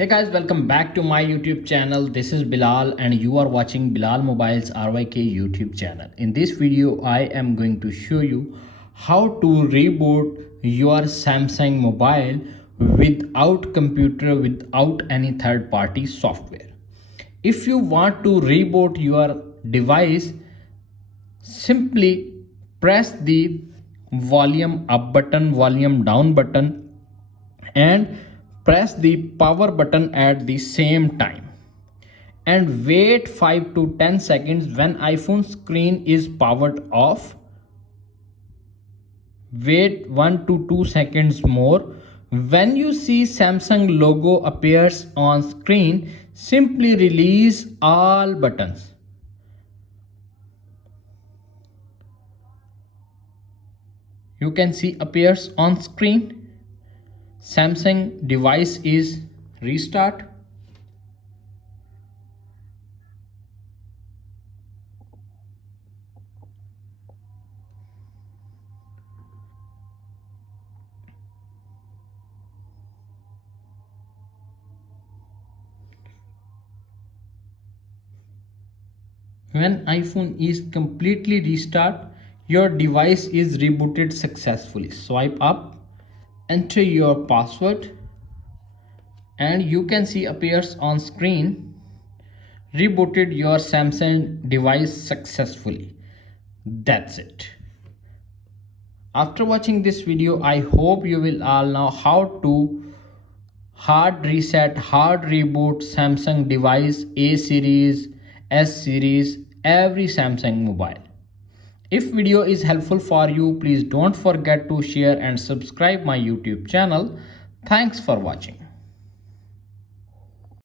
Hey guys, welcome back to my YouTube channel. This is Bilal and you are watching Bilal Mobiles RYK YouTube channel. In this video, I am going to show you how to reboot your Samsung mobile without computer, without any third party software. If you want to reboot your device, simply press the volume up button, volume down button and press the power button at the same time and wait 5 to 10 seconds. When iPhone screen is powered off, wait 1 to 2 seconds more. When you see Samsung logo appears on screen, simply release all buttons. You can see appears on screen. Samsung device is restart. When iPhone is completely restart, your device is rebooted successfully. Swipe up, enter your password, and you can see appears on screen, rebooted your Samsung device successfully. That's it. After watching this video, I hope you will all know how to hard reset, hard reboot Samsung device, A series, S series, every Samsung mobile. If video is helpful for you, please don't forget to share and subscribe my YouTube channel. Thanks for watching.